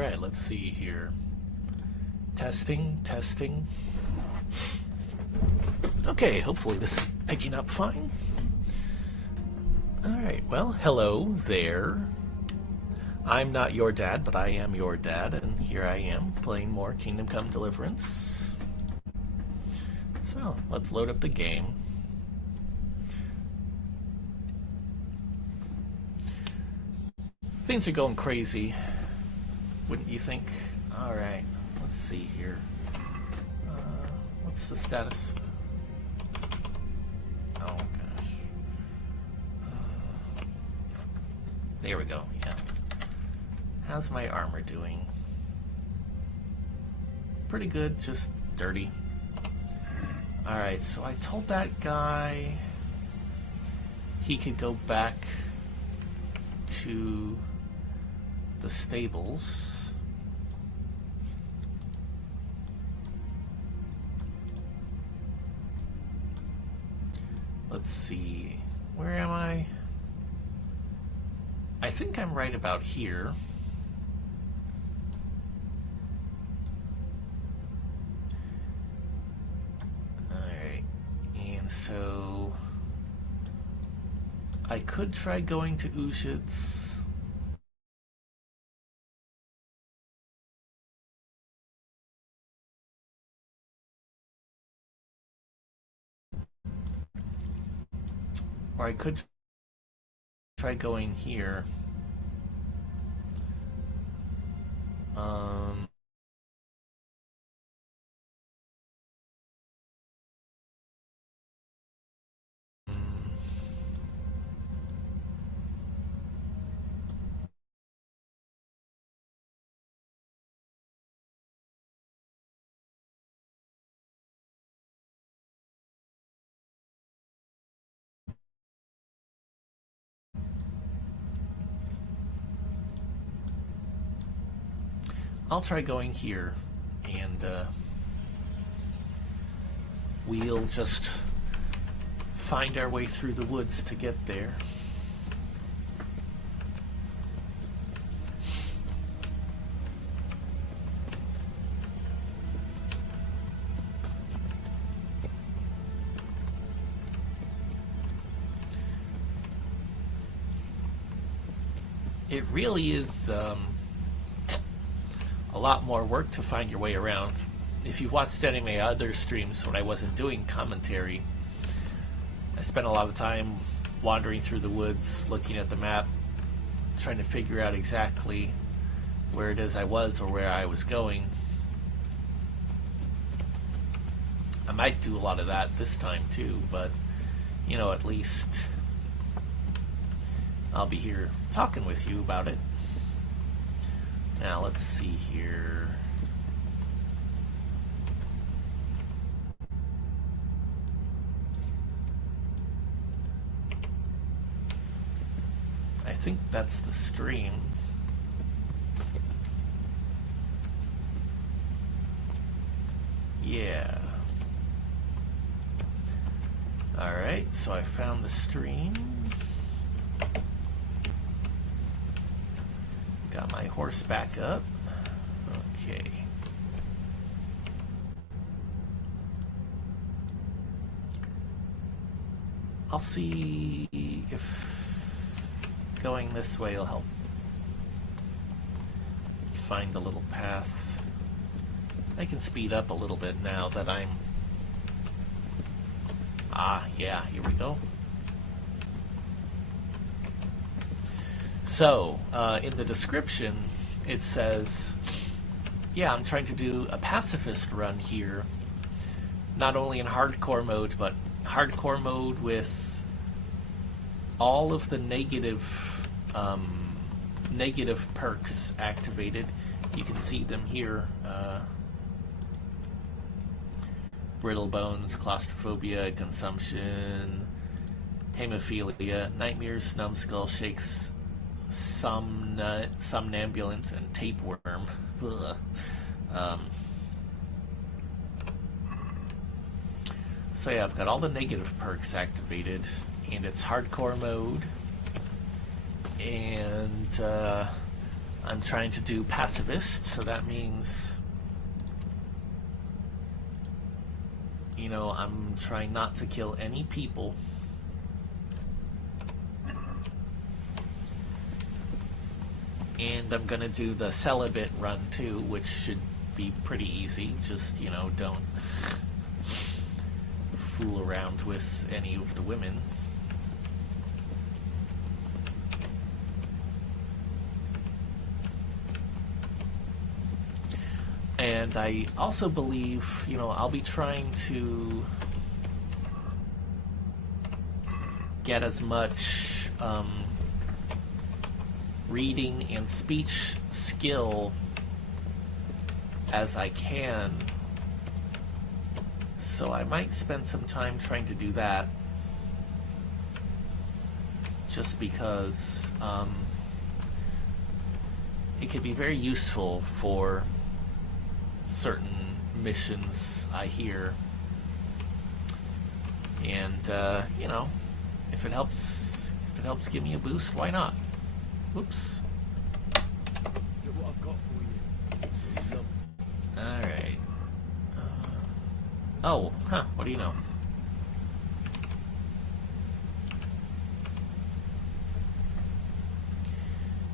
Alright, let's see here. Testing, testing. Okay, hopefully this is picking up fine. Alright, well, hello there. I'm not your dad, but I am your dad, and here I am playing more Kingdom Come Deliverance. So, let's load up the game. Things are going crazy, wouldn't you think? Alright, let's see here. What's the status? Oh gosh. There we go, yeah. How's my armor doing? Pretty good, just dirty. Alright, so I told that guy he could go back to the stables. Let's see, where am I? I think I'm right about here. Alright, and so I could try going to Ushit's. Or I could try going here. I'll try going here, and we'll just find our way through the woods to get there. It really is a lot more work to find your way around. If you've watched any of my other streams when I wasn't doing commentary, I spent a lot of time wandering through the woods, looking at the map, trying to figure out exactly where it is I was or where I was going. I might do a lot of that this time too, but you know, at least I'll be here talking with you about it. Now, let's see here. I think that's the stream. Yeah. Alright, so I found the stream. Got my horse back up. Okay. I'll see if going this way will help find a little path. I can speed up a little bit now that I'm... Ah, yeah, here we go. So, in the description, it says, yeah, I'm trying to do a pacifist run here. Not only in hardcore mode, but hardcore mode with all of the negative perks activated. You can see them here. Brittle bones, claustrophobia, consumption, hemophilia, nightmares, numbskull, shakes, somnambulance, and tapeworm. So yeah, I've got all the negative perks activated, and it's hardcore mode, and I'm trying to do pacifist, so that means, you know, I'm trying not to kill any people. And I'm gonna do the celibate run too, which should be pretty easy. Just, you know, don't fool around with any of the women. And I also believe, you know, I'll be trying to get as much reading and speech skill as I can. So I might spend some time trying to do that, just because it could be very useful for certain missions I hear. And you know, if it helps give me a boost, why not? Oops. Look what I've got for you. Alright. Oh, huh, what do you know?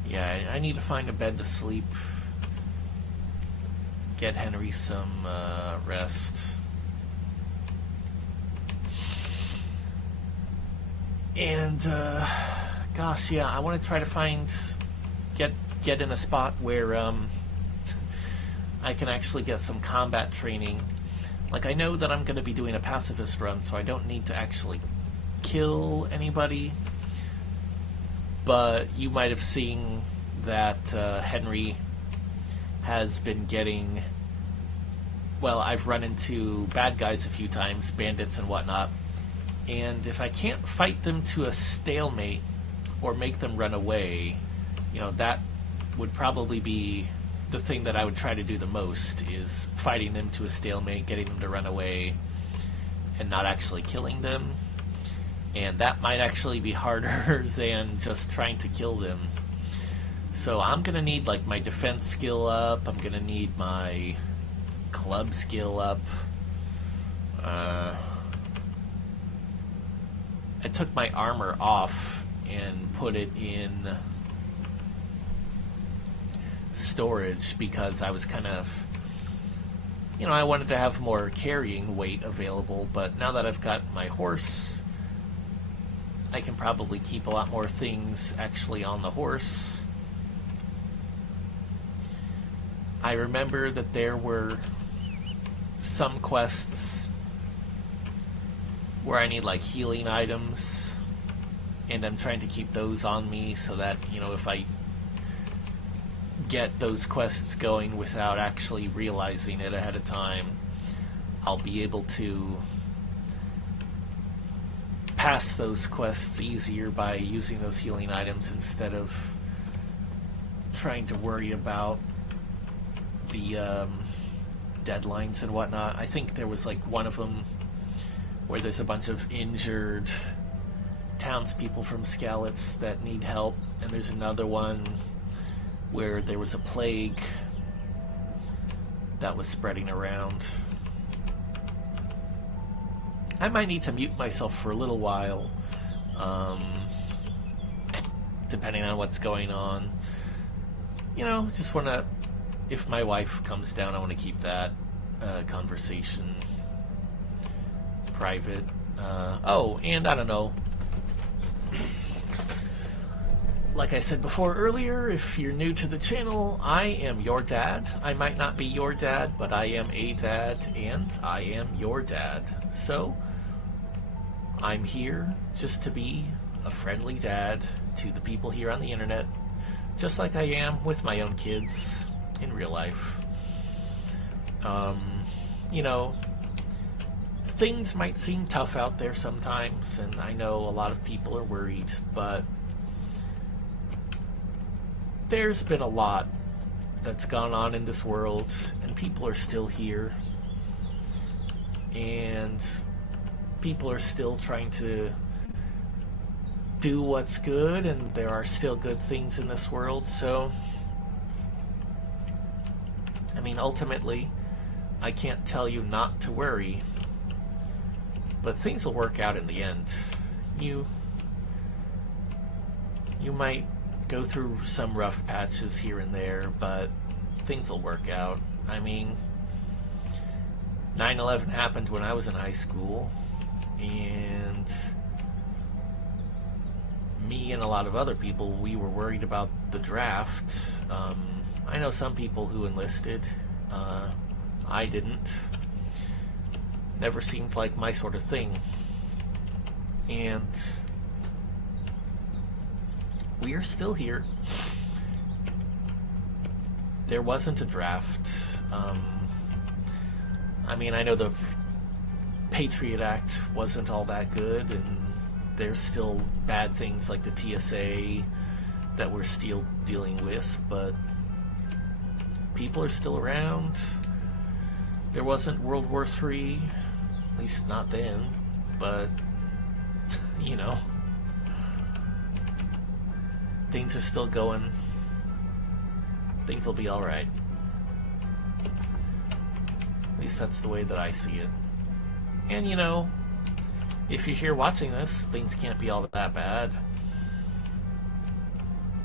Yeah, I need to find a bed to sleep. Get Henry some rest. And gosh, yeah, I want to try to get in a spot where I can actually get some combat training. Like, I know that I'm going to be doing a pacifist run, so I don't need to actually kill anybody. But you might have seen that Henry has been getting... Well, I've run into bad guys a few times, bandits and whatnot. And if I can't fight them to a stalemate or make them run away, you know, that would probably be the thing that I would try to do the most, is fighting them to a stalemate, getting them to run away, and not actually killing them. And that might actually be harder than just trying to kill them. So I'm going to need, like, my defense skill up, I'm going to need my club skill up. I took my armor off and put it in storage because I was kind of, you know, I wanted to have more carrying weight available, but now that I've got my horse, I can probably keep a lot more things actually on the horse. I remember that there were some quests where I need, like, healing items, and I'm trying to keep those on me so that, you know, if I get those quests going without actually realizing it ahead of time, I'll be able to pass those quests easier by using those healing items instead of trying to worry about the deadlines and whatnot. I think there was, like, one of them where there's a bunch of injured townspeople from Skalitz that need help, and there's another one where there was a plague that was spreading around. I might need to mute myself for a little while, depending on what's going on. You know, just want to, if my wife comes down, I want to keep that conversation private. Oh, and I don't know, like I said before earlier, if you're new to the channel, I am your dad. I might not be your dad, but I am a dad, and I am your dad. So, I'm here just to be a friendly dad to the people here on the internet, just like I am with my own kids in real life. You know, things might seem tough out there sometimes, and I know a lot of people are worried, but there's been a lot that's gone on in this world, and people are still here, and people are still trying to do what's good, and there are still good things in this world. So mean, ultimately, I can't tell you not to worry, but things will work out in the end. You might go through some rough patches here and there, but things will work out. I mean, 9/11 happened when I was in high school, and me and a lot of other people, we were worried about the draft. I know some people who enlisted. I didn't. Never seemed like my sort of thing. And we are still here. There wasn't a draft. I mean, I know the Patriot Act wasn't all that good, and there's still bad things like the TSA that we're still dealing with, but people are still around. There wasn't World War III, at least not then, but, you know, things are still going. Things will be alright. At least that's the way that I see it. And, you know, if you're here watching this, things can't be all that bad.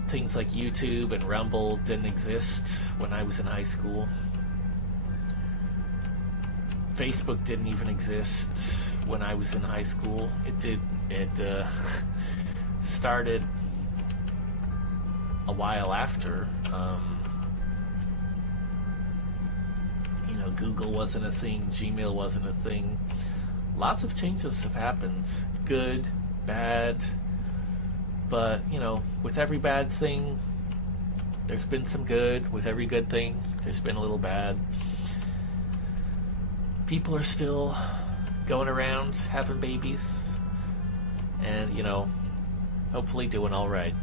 Things like YouTube and Rumble didn't exist when I was in high school. Facebook didn't even exist when I was in high school. It started a while after. You know, Google wasn't a thing, Gmail wasn't a thing. Lots of changes have happened. Good, bad, but, you know, with every bad thing, there's been some good. With every good thing, there's been a little bad. People are still going around having babies and, you know, hopefully doing all right.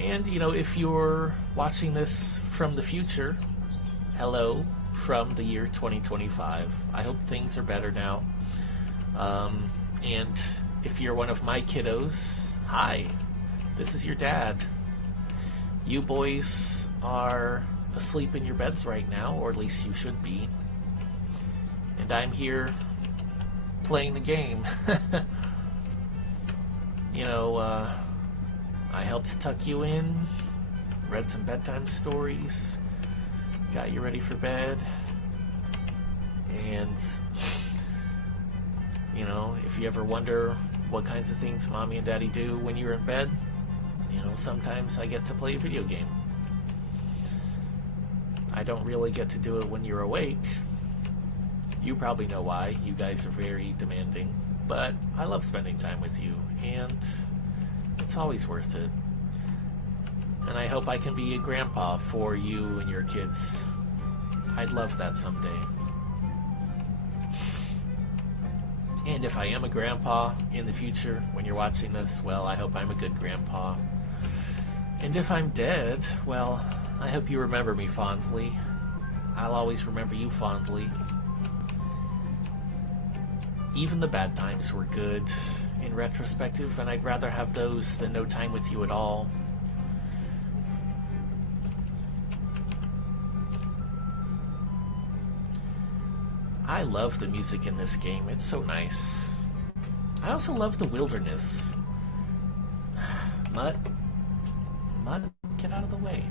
And, you know, if you're watching this from the future, hello from the year 2025. I hope things are better now. And if you're one of my kiddos, hi, this is your dad. You boys are asleep in your beds right now, or at least you should be. And I'm here playing the game. You know, I helped tuck you in, read some bedtime stories, got you ready for bed, and, you know, if you ever wonder what kinds of things Mommy and Daddy do when you're in bed, you know, sometimes I get to play a video game. I don't really get to do it when you're awake. You probably know why. You guys are very demanding, but I love spending time with you, and it's always worth it. And I hope I can be a grandpa for you and your kids. I'd love that someday. And if I am a grandpa in the future, when you're watching this, well, I hope I'm a good grandpa. And if I'm dead, well, I hope you remember me fondly. I'll always remember you fondly. Even the bad times were good in retrospective, and I'd rather have those than no time with you at all. I love the music in this game. It's so nice. I also love the wilderness. Mud, get out of the way.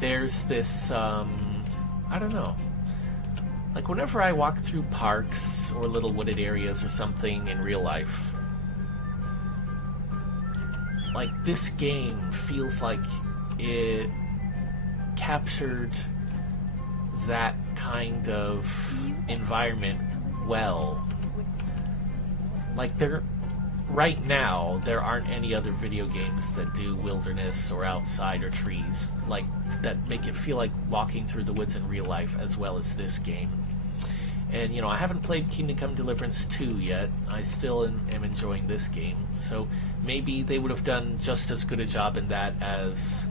There's this, I don't know. Like, whenever I walk through parks or little wooded areas or something in real life, like, this game feels like it captured that kind of environment well. Like, right now, there aren't any other video games that do wilderness or outside or trees, like, that make it feel like walking through the woods in real life as well as this game. And, you know, I haven't played Kingdom Come Deliverance 2 yet. I still am enjoying this game. So maybe they would have done just as good a job in that as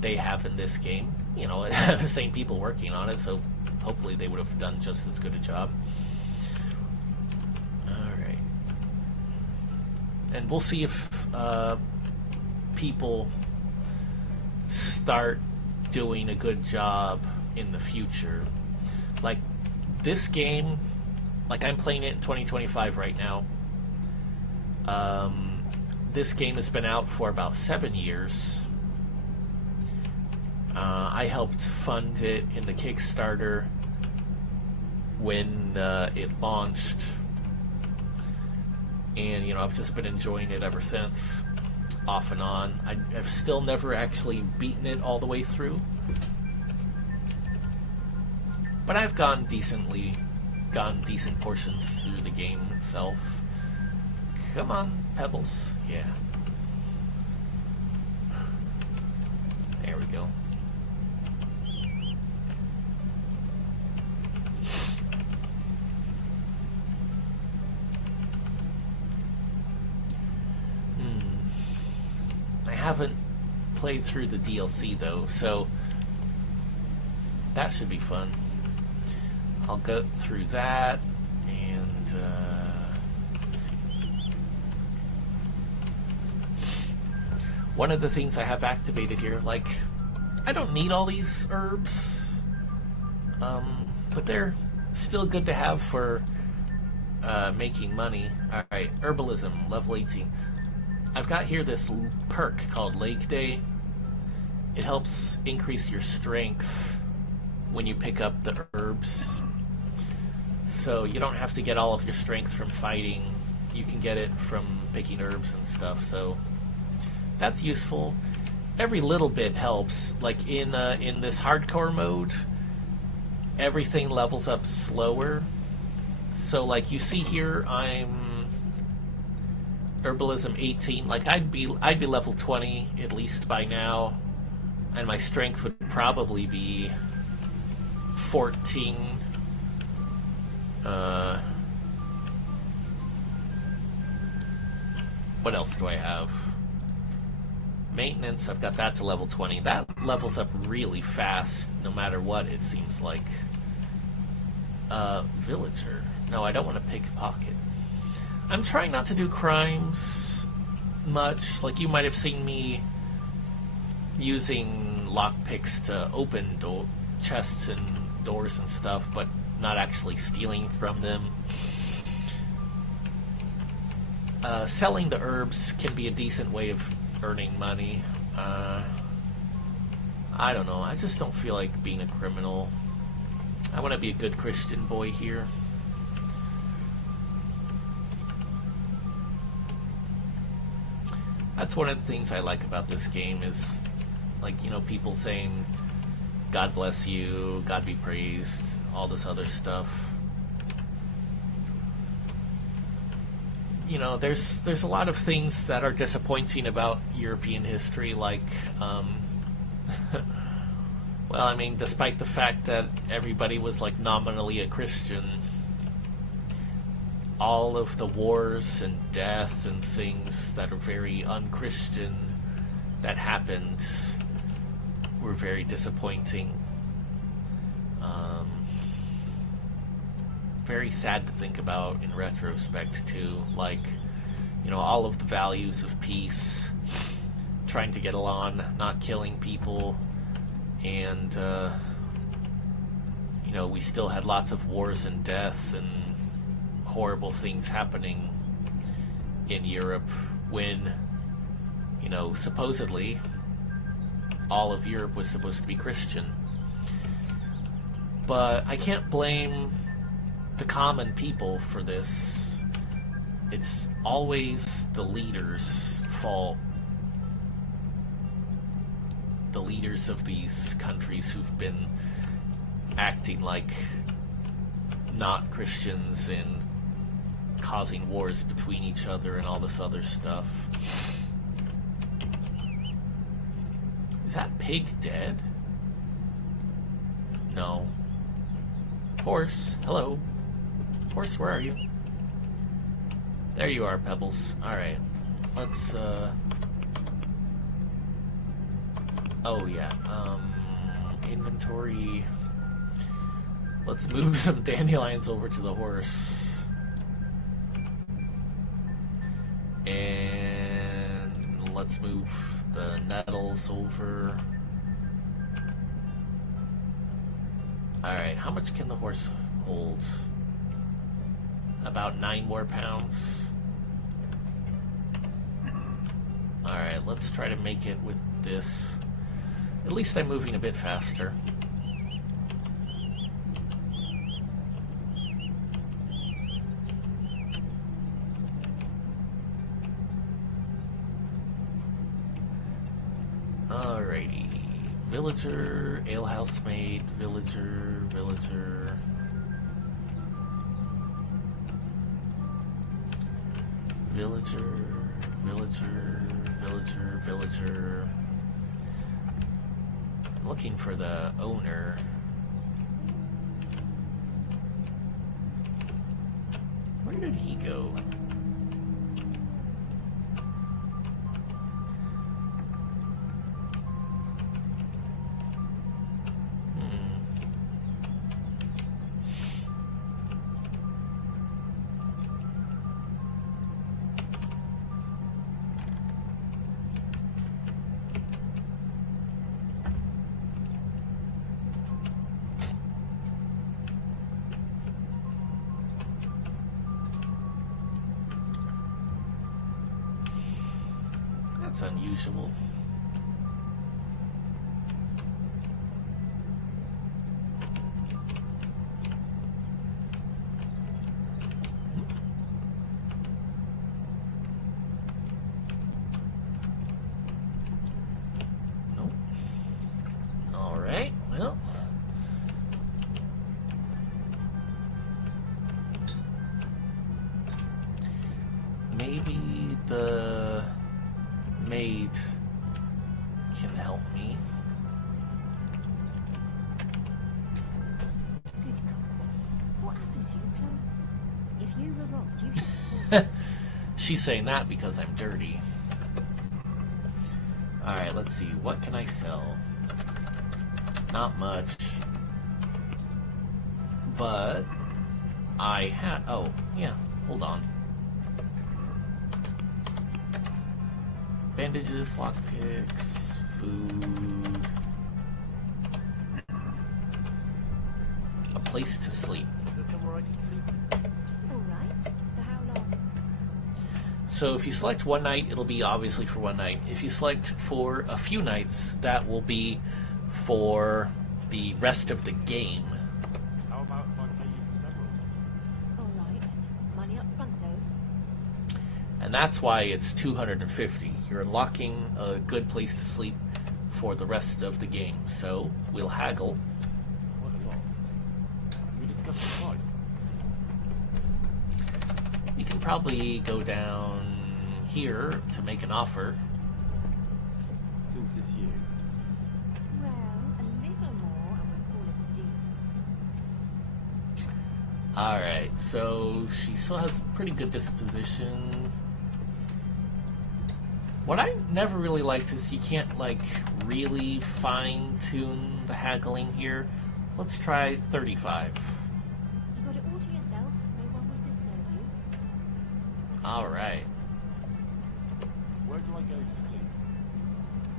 they have in this game. You know, the same people working on it, so hopefully they would have done just as good a job. Alright. And we'll see if people start doing a good job in the future. Like, this game, like, I'm playing it in 2025 right now. This game has been out for about 7 years. I helped fund it in the Kickstarter when it launched. And, you know, I've just been enjoying it ever since, off and on. I've still never actually beaten it all the way through. But I've gotten decent portions through the game itself. Come on, Pebbles. Yeah. There we go. I haven't played through the DLC though, so that should be fun. I'll go through that, and let's see. One of the things I have activated here, like, I don't need all these herbs, but they're still good to have for making money. Alright, herbalism, level 18. I've got here this perk called Lake Day. It helps increase your strength when you pick up the herbs. So you don't have to get all of your strength from fighting. You can get it from picking herbs and stuff. So that's useful. Every little bit helps. Like in this hardcore mode, everything levels up slower. So like you see here, I'm herbalism 18. Like I'd be level 20 at least by now, and my strength would probably be 14. What else do I have? Maintenance, I've got that to level 20. That levels up really fast, no matter what, it seems like. Villager. No, I don't want to pickpocket. I'm trying not to do crimes much. Like, you might have seen me using lockpicks to open chests and doors and stuff, but not actually stealing from them. Selling the herbs can be a decent way of earning money. I don't know. I just don't feel like being a criminal. I want to be a good Christian boy here. That's one of the things I like about this game is, like, you know, people saying, God bless you, God be praised, all this other stuff. You know, there's a lot of things that are disappointing about European history, like, well, I mean, despite the fact that everybody was, like, nominally a Christian, all of the wars and death and things that are very unchristian that happened were very disappointing. Very sad to think about in retrospect too. Like, you know, all of the values of peace, trying to get along, not killing people, and you know, we still had lots of wars and death and horrible things happening in Europe when, you know, supposedly all of Europe was supposed to be Christian. But I can't blame the common people for this. It's always the leaders' fault. The leaders of these countries who've been acting like not Christians and causing wars between each other and all this other stuff. Is that pig dead? No. Horse, hello. Horse, where are you? There you are, Pebbles. Alright. Let's, oh, yeah. Inventory. Let's move some dandelions over to the horse. And let's move The nettles over. Alright, how much can the horse hold? About 9 more pounds. Alright, let's try to make it with this. At least I'm moving a bit faster. Alrighty. Villager, alehouse maid, villager, villager. Villager, villager, villager, villager. I'm looking for the owner. Where did he go? That's unusual. Nope. All right. Well. Maybe the maid can help me. Good God. What happened to your clothes? If you were robbed, you should have She's saying that because I'm dirty. Alright, let's see. What can I sell? Not much. But I had... Oh, yeah. Hold on. Bandages, lockpicks, food, a place to sleep. Is there somewhere I can sleep? all right. For how long? So if you select one night, it'll be obviously for one night. If you select for a few nights, that will be for the rest of the game. How about if I pay you for several? All right. Money up front, though. And that's why it's 250. You're unlocking a good place to sleep for the rest of the game. So we'll haggle. It's quite a lot. Can we discuss the price? You can probably go down here to make an offer. Since it's you. Well, a little more, and we'll call it a deal. Alright, so she still has a pretty good disposition. What I never really liked is you can't, like, really fine-tune the haggling here. Let's try 35. You got it all to yourself. No one will disturb you. Alright. Where do I go to sleep?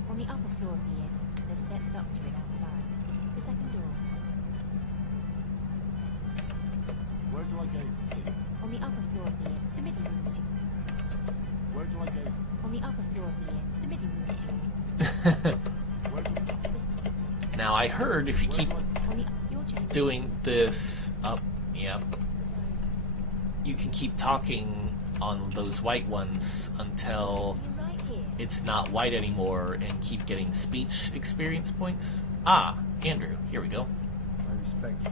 On the upper floor of the inn. There's steps up to it outside. The second door. Where do I go to sleep? On the upper floor of the inn. The middle room is yours. Where do I go to... On the upper floor of the inn. The middle room is yours. Where do I... Now, I heard if you keep On the your chamber. doing this up, yep, you can keep talking on those white ones until You're right here. it's not white anymore and keep getting speech experience points. Ah, Andrew, here we go. I respect you.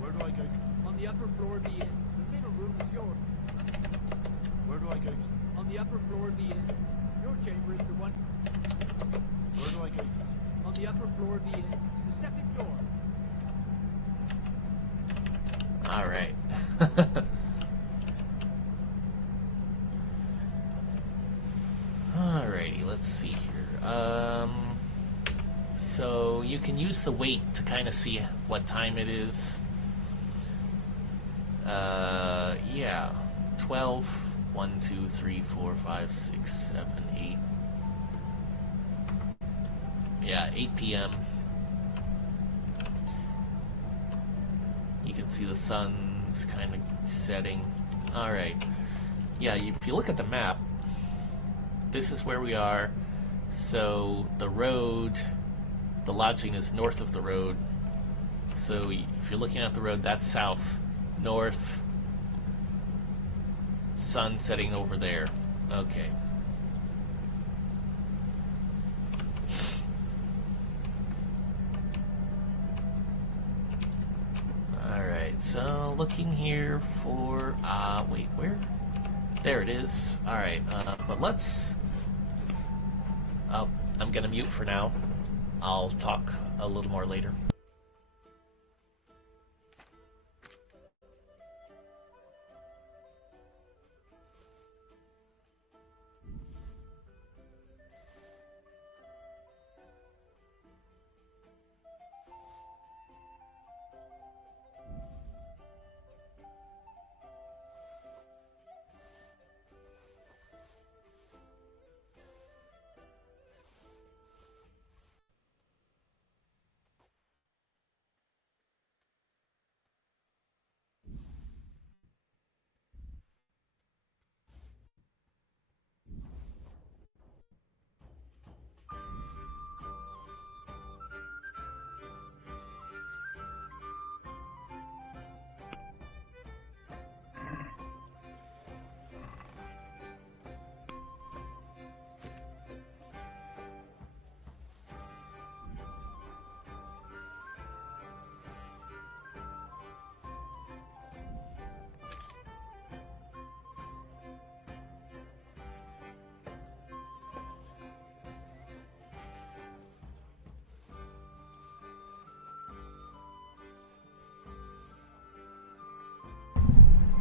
Where do I go to... On the upper floor of the inn. The middle room is yours. Where do I go to... On the upper floor of the inn. Your chamber is the one. Where do I go to sleep? On the upper floor of the inn. The second door. Alright. Alrighty, let's see here. So you can use the weight to kind of see what time it is. Yeah, 12 1, 2, 3, 4, 5, 6, 7, 8. Yeah, 8 p.m. You can see the sun's kind of setting. Alright. Yeah, if you look at the map, this is where we are. So the road, the lodging is north of the road. So if you're looking at the road, that's south, north, sun setting over there. Okay. Alright, so looking here for, wait, where? There it is. Alright, but let's, oh, I'm gonna mute for now. I'll talk a little more later.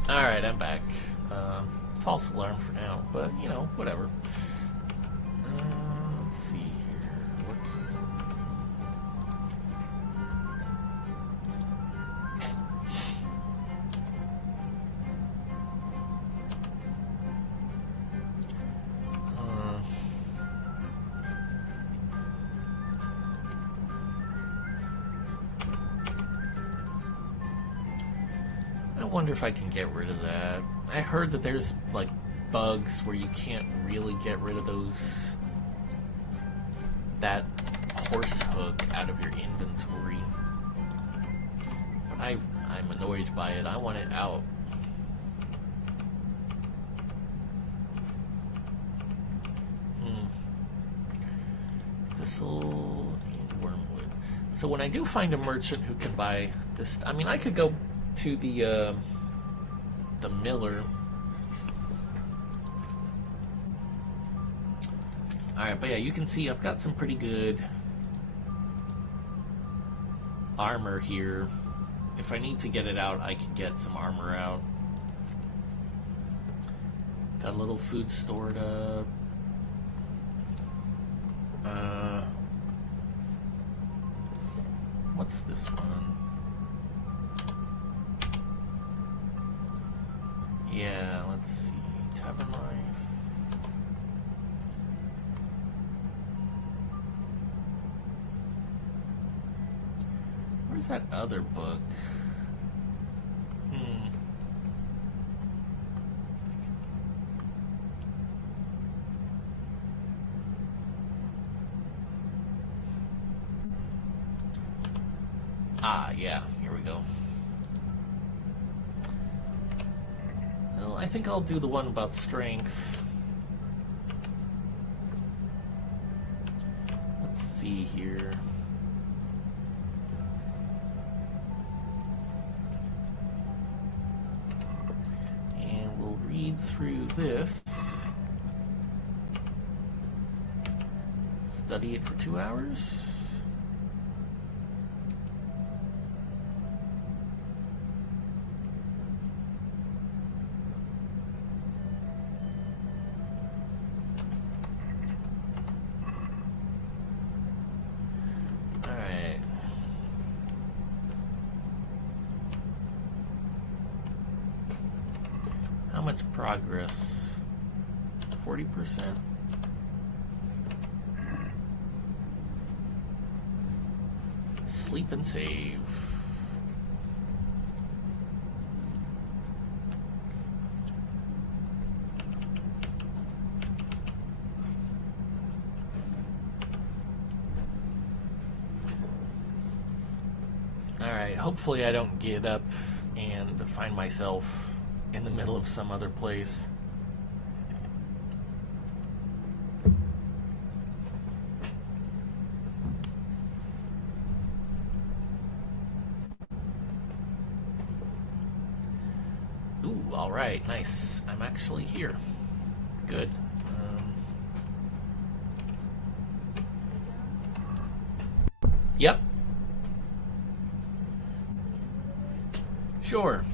Alright, I'm back. False alarm for now, but, you know, whatever. Let's see here. I wonder if I can get rid of that. I heard that there's, like, bugs where you can't really get rid of that horse hook out of your inventory. I'm annoyed by it. I want it out. Thistle and wormwood. So when I do find a merchant who can buy this, I mean, I could go to the miller. Alright, but yeah, you can see I've got some pretty good armor here. If I need to get it out, I can get some armor out. Got a little food stored up. What's this one? Yeah, let's see. Tavern life. Where's that other book? Ah, yeah. Here we go. Well, I think I'll do the one about strength. Let's see here. And we'll read through this. Study it for 2 hours. How much progress? 40%. Sleep and save. Alright, hopefully I don't get up and find myself in the middle of some other place. Ooh, alright, nice. I'm actually here. Good. Yep. Sure.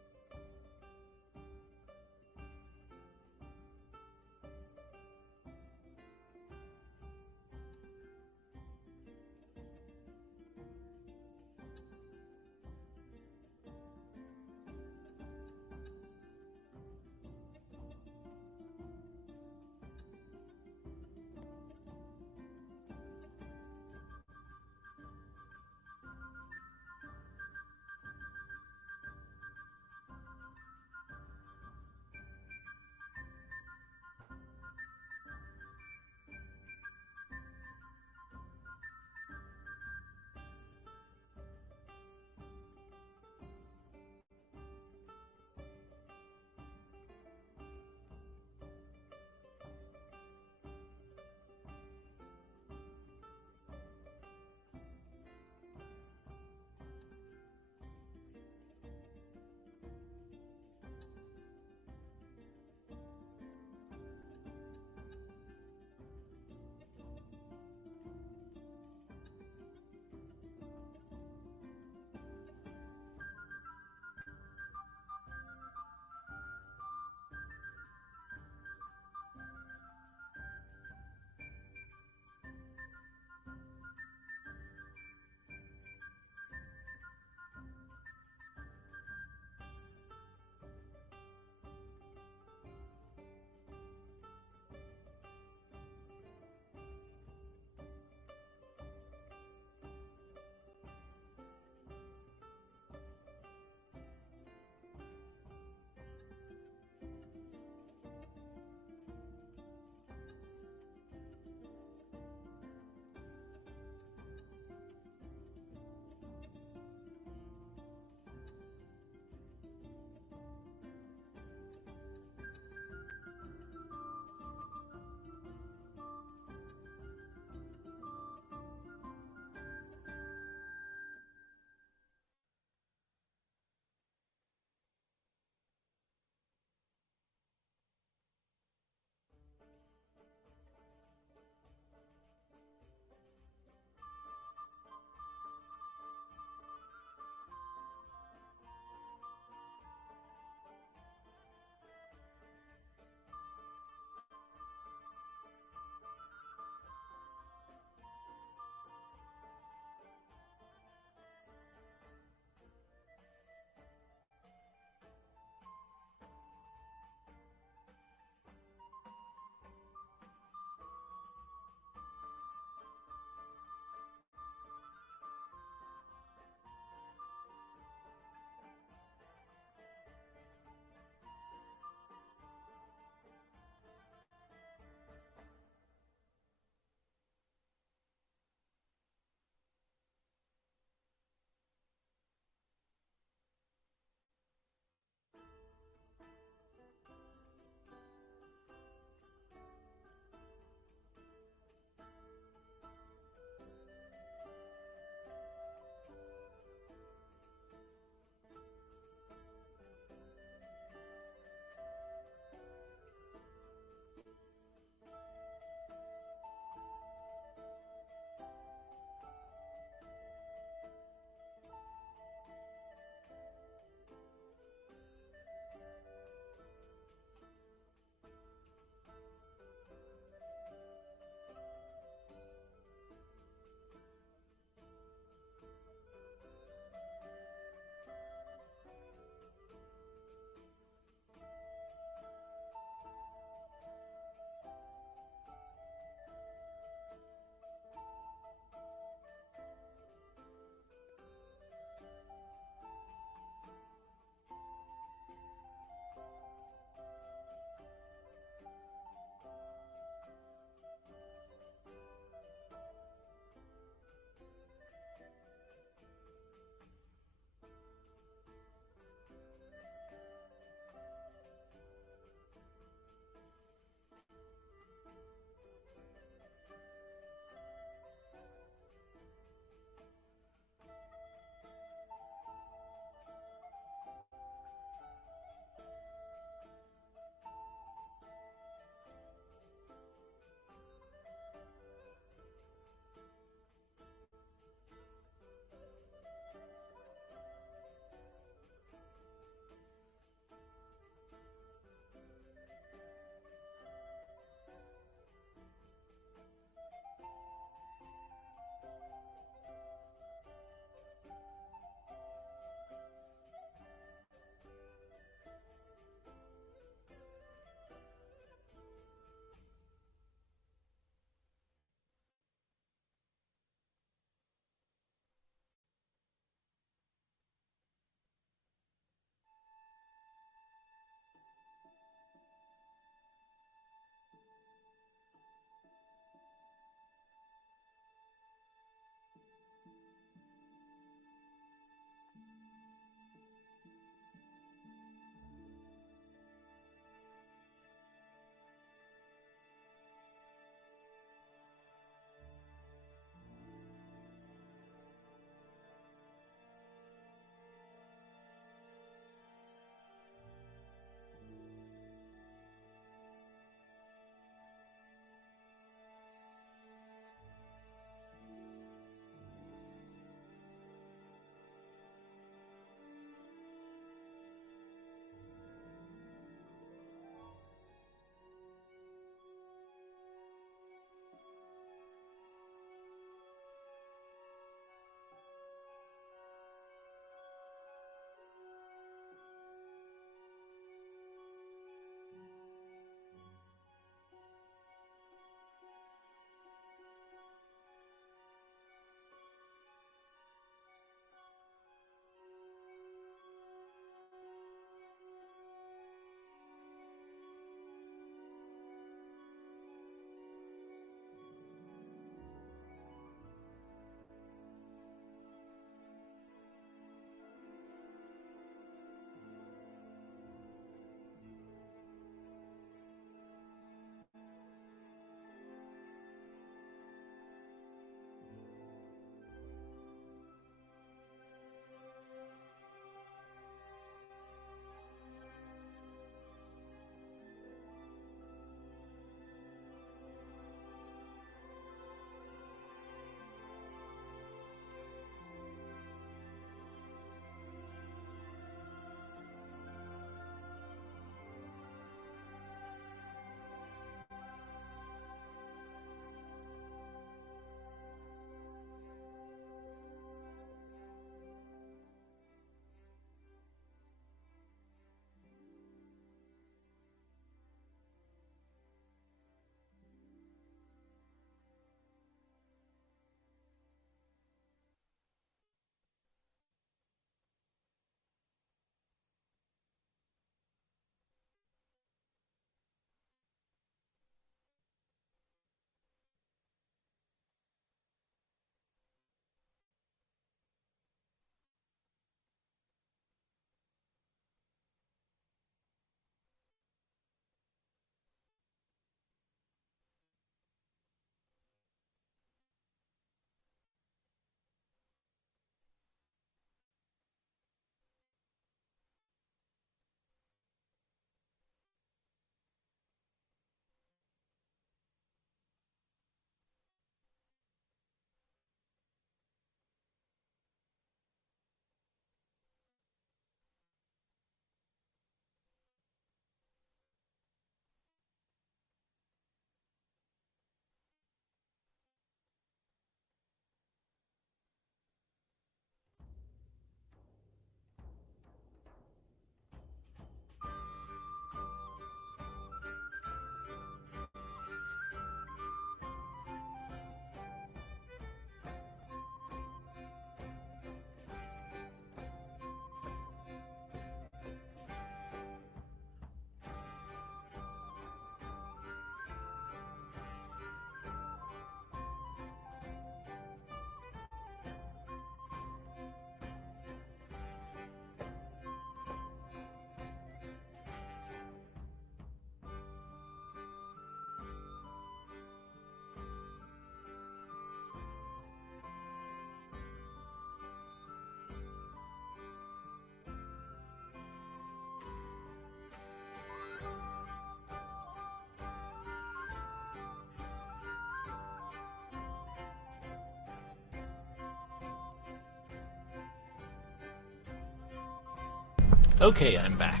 Okay, I'm back.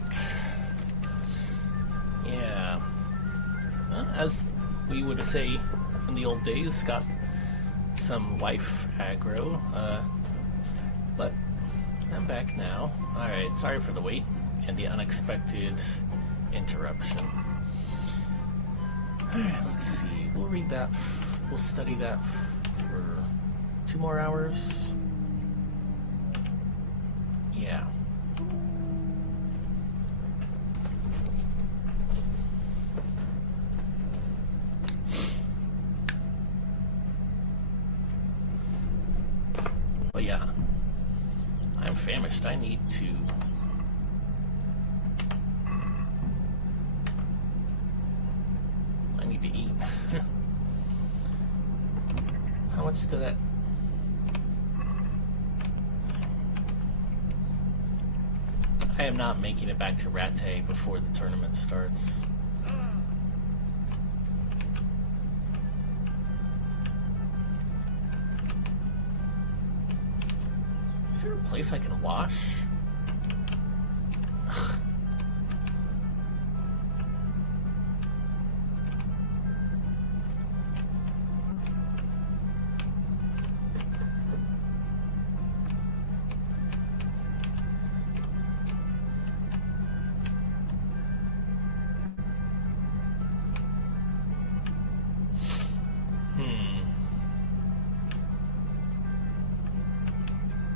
Yeah. Well, as we would say in the old days, got some wife aggro, but I'm back now. Alright, sorry for the wait and the unexpected interruption. Alright, let's see. We'll read that, we'll study that for 2 more hours. Yeah. But yeah, I'm famished. I need to eat. How much did that? I am not making it back to Rattay before the tournament starts. Is there a place I can wash?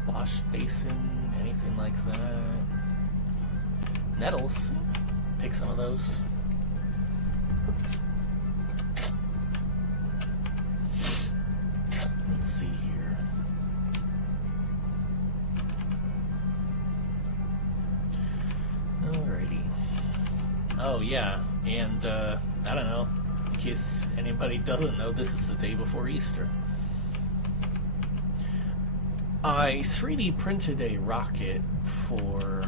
Wash basin, anything like that. Nettles, pick some of those. Let's see here. Alrighty. Oh yeah, and I don't know, in case anybody doesn't know, this is the day before Easter. I 3D printed a rocket for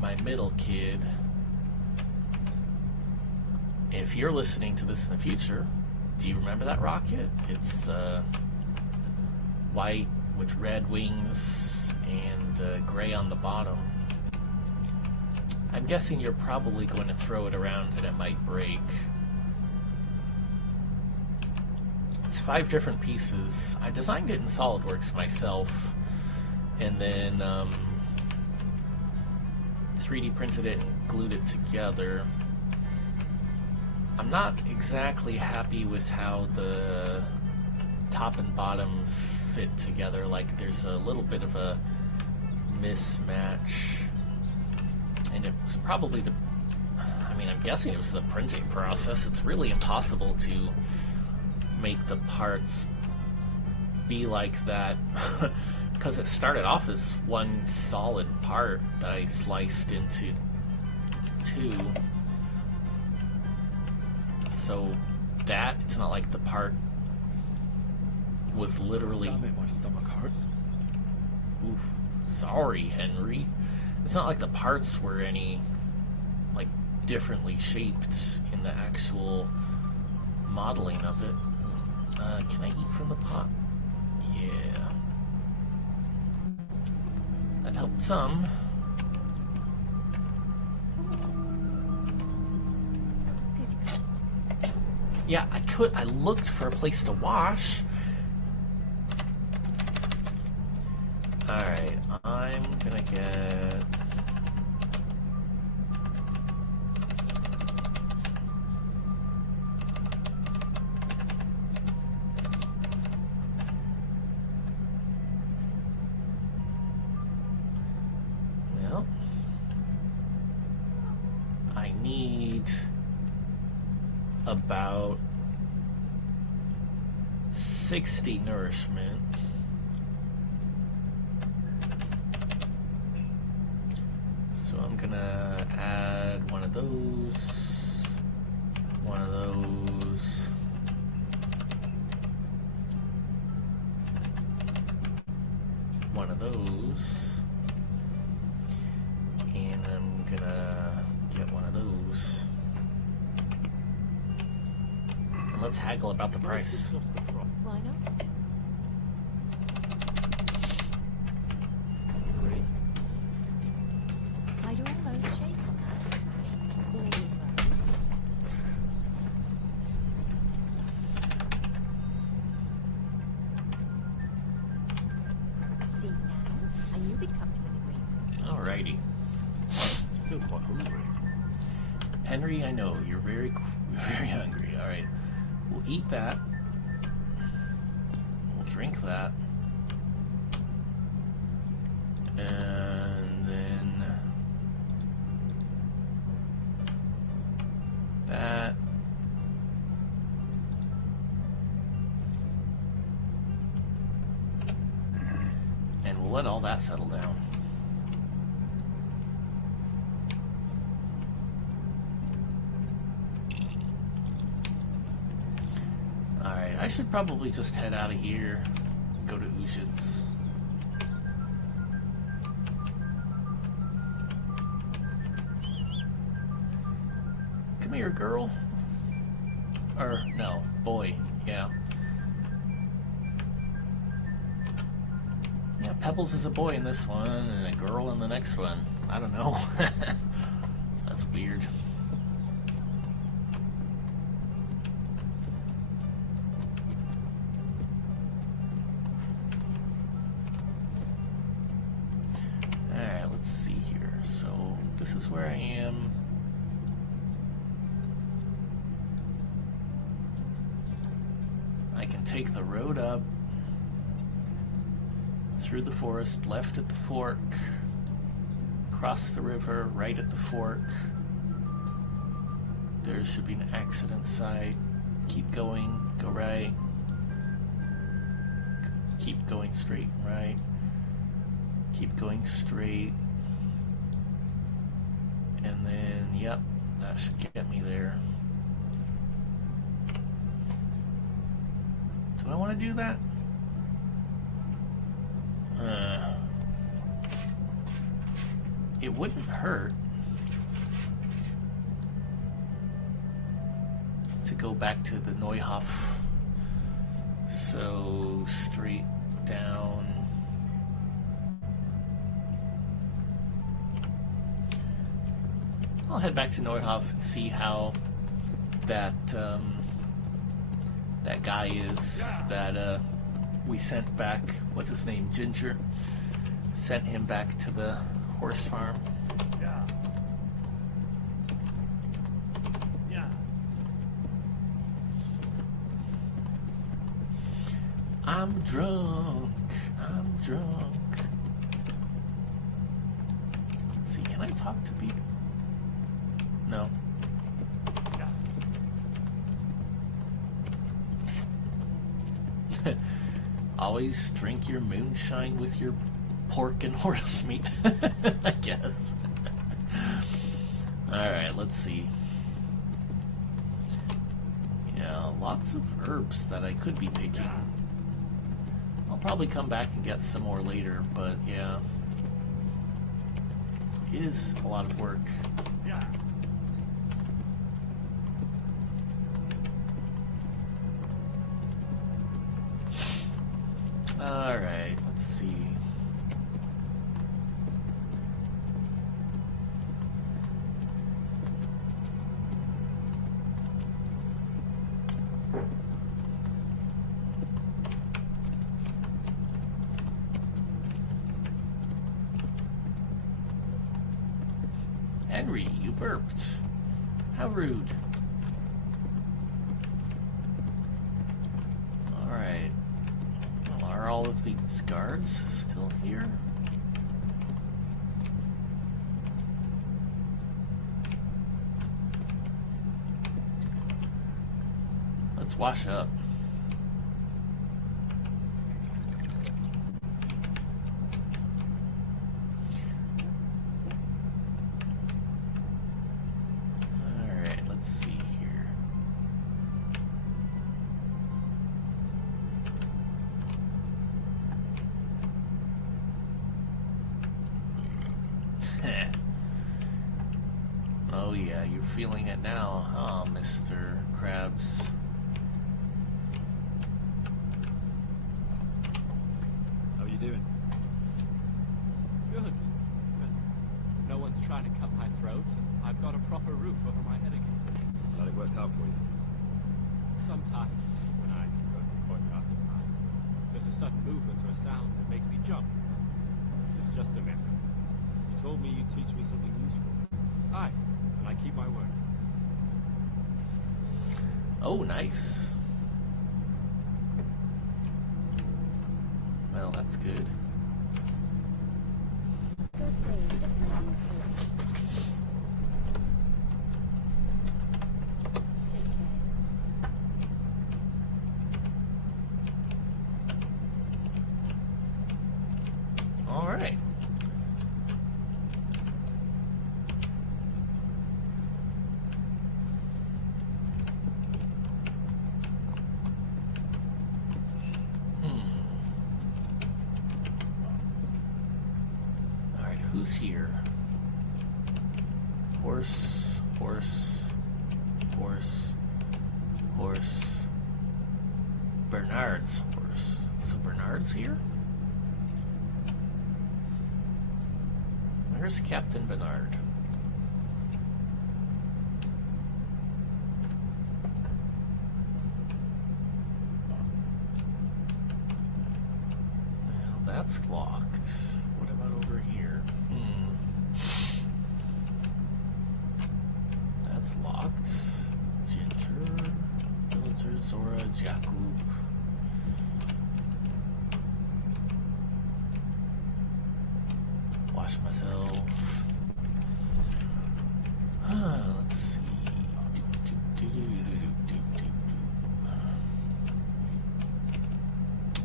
my middle kid. If you're listening to this in the future, do you remember that rocket? It's white with red wings and gray on the bottom. I'm guessing you're probably going to throw it around and it might break. It's 5 different pieces. I designed it in SolidWorks myself, and then 3D printed it and glued it together. I'm not exactly happy with how the top and bottom fit together. Like, there's a little bit of a mismatch, and it was probably the, I mean, I'm guessing it was the printing process. It's really impossible to make the parts be like that because it started off as one solid part that I sliced into 2. So that, it's not like the part was literally... Damn it, my stomach hurts. Oof, sorry, Henry. It's not like the parts were any, like, differently shaped in the actual modeling of it. Can I eat from the pot? Yeah. That helped some. Good God. Yeah, I looked for a place to wash. Alright, I'm gonna get... Well, I need about 60 nourishment. So I'm gonna add one of those, one of those, one of those, and I'm gonna get one of those. And let's haggle about the price. Why not? I'd almost Henry, I know you're very hungry. All right, we'll eat that. We'll drink that, and then that. And we'll let all that settle down. Alright, I should probably just head out of here, go to Ujit's. Come here, girl. Or, no, boy, yeah. Yeah, Pebbles is a boy in this one, and a girl in the next one. I don't know. That's weird. Alright, let's see here. So, this is where I am. I can take the road up through the forest, left at the fork, cross the river, right at the fork. There should be an accident site. Keep going, go right. Keep going straight, right. Keep going straight. And then, yep, that should get me there. Do I want to do that? It wouldn't hurt to go back to the Neuhof. So straight down. I'll head back to Neuhof and see how that that guy is that we sent back. What's his name? Ginger. Sent him back to the horse farm. I'm drunk. I'm drunk. Let's see, can I talk to people? No. Always drink your moonshine with your pork and horse meat, I guess. Alright, let's see. Yeah, lots of herbs that I could be picking. I'll probably come back and get some more later, but yeah. It is a lot of work. Alright, let's see. Henry, you burped. How rude. Alright. Well, are all of these guards still here? Let's wash up. Oh yeah, you're feeling it now, huh, Mr. Krabs? How are you doing? Good. No one's trying to cut my throat, and I've got a proper roof over my head again. Glad it worked out for you. Sometimes, when I go to the courtyard at night, there's a sudden movement or a sound that makes me jump. It's just a memory. You told me you'd teach me something useful. Aye, and I keep my word. Oh, nice. Well, that's good. God save, what can I do for you? Take care. All right. All right, who's here? Horse, horse, horse, horse. Bernard's horse. So Bernard's here? Where's Captain Bernard? Well, that's locked. What about over here? That's locked. Ginger, Villager, Zora, Jakub. Wash myself. Let's see.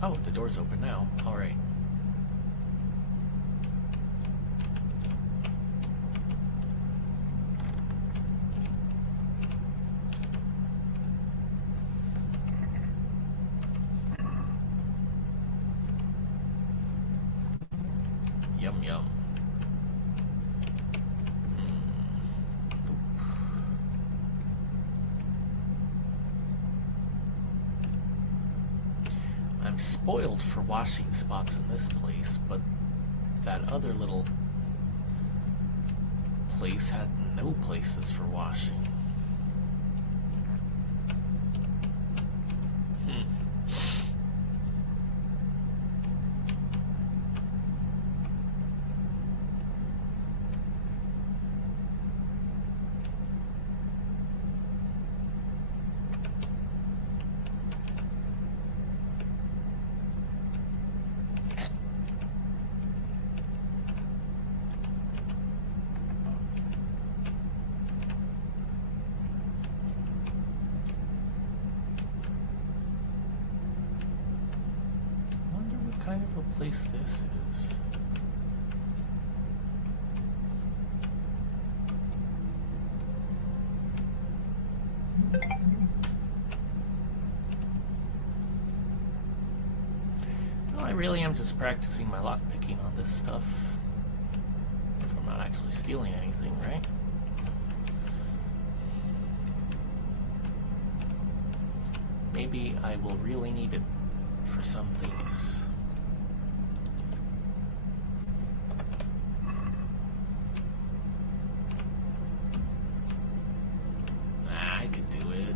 Oh, the door's open now. All right. Yum yum. I'm spoiled for washing spots in this place, but that other little place had no places for washing. Wonder what kind of a place this is. Well, I really am just practicing my lockpicking on this stuff. If I'm not actually stealing anything, right? Maybe I will really need it for some things. I could do it.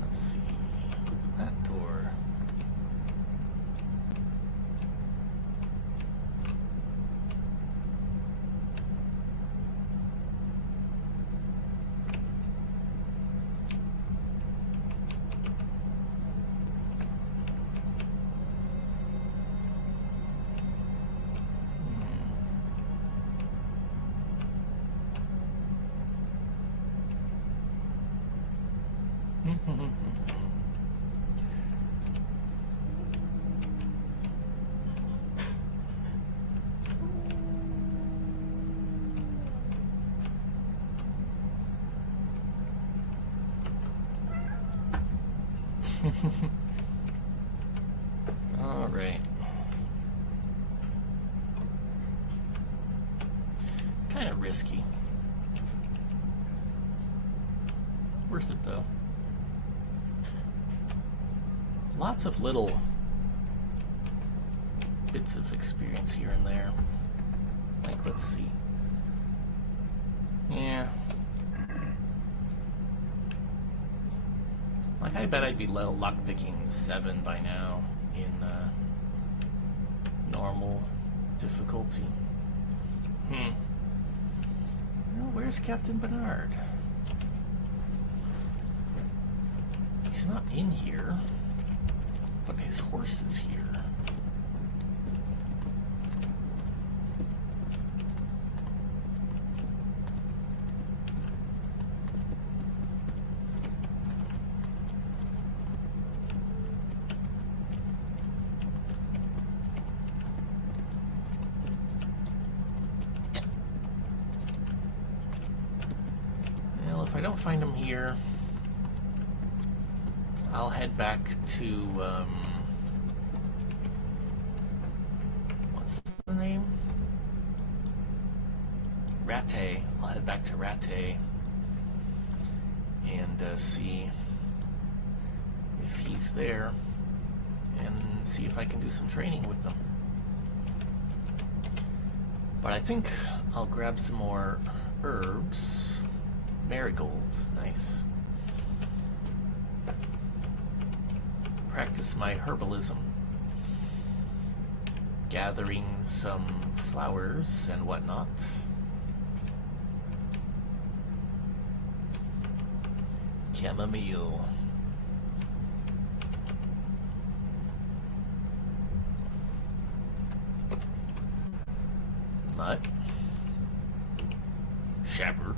Let's see. Open that door. All right. Kind of risky. Worth it though. Lots of little bits of experience here and there. Like, let's see. Yeah. Like, I bet I'd be lockpicking 7 by now in normal difficulty. Well, where's Captain Bernard? He's not in here, but his horse is here. Well, if I don't find him here, I'll head back to, what's the name? Rattay. I'll head back to Rattay and see if he's there and see if I can do some training with them. But I think I'll grab some more herbs. Marigold, nice. Practice my herbalism, gathering some flowers and whatnot. Chamomile. Mutt. Shepherd.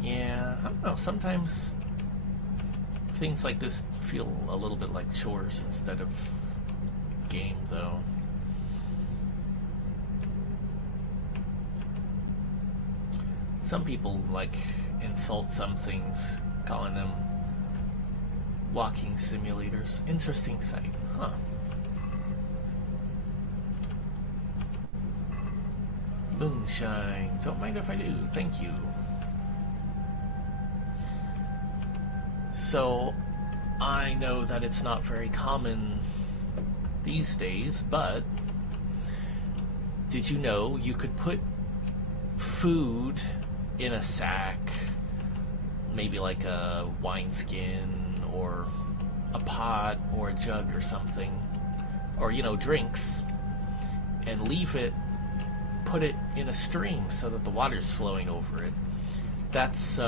Yeah, I don't know, sometimes things like this feel a little bit like chores instead of game, though. Some people, like, insult some things, calling them walking simulators. Interesting sight, huh? Moonshine. Don't mind if I do. Thank you. So, I know that it's not very common these days, but did you know you could put food in a sack, maybe like a wineskin or a pot or a jug or something, or, you know, drinks, and leave it, put it in a stream so that the water's flowing over it? That's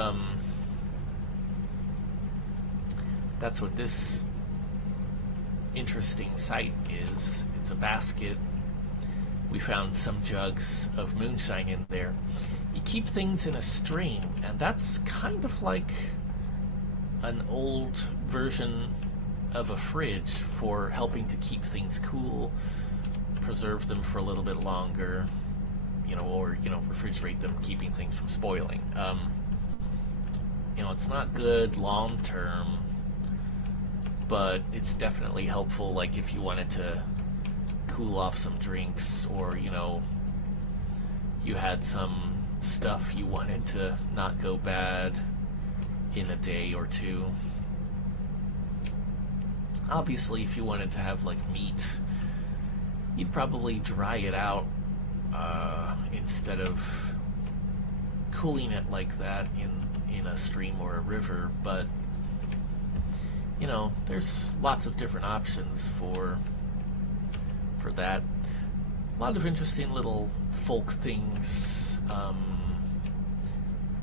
what this interesting site is. It's a basket. We found some jugs of moonshine in there. You keep things in a stream, and that's kind of like an old version of a fridge for helping to keep things cool, preserve them for a little bit longer, you know, or, you know, refrigerate them, keeping things from spoiling. You know, it's not good long term, but it's definitely helpful, like if you wanted to cool off some drinks, or, you know, you had some stuff you wanted to not go bad in a day or two. Obviously, if you wanted to have, like, meat, you'd probably dry it out instead of cooling it like that in a stream or a river. But, you know, there's lots of different options for that. A lot of interesting little folk things,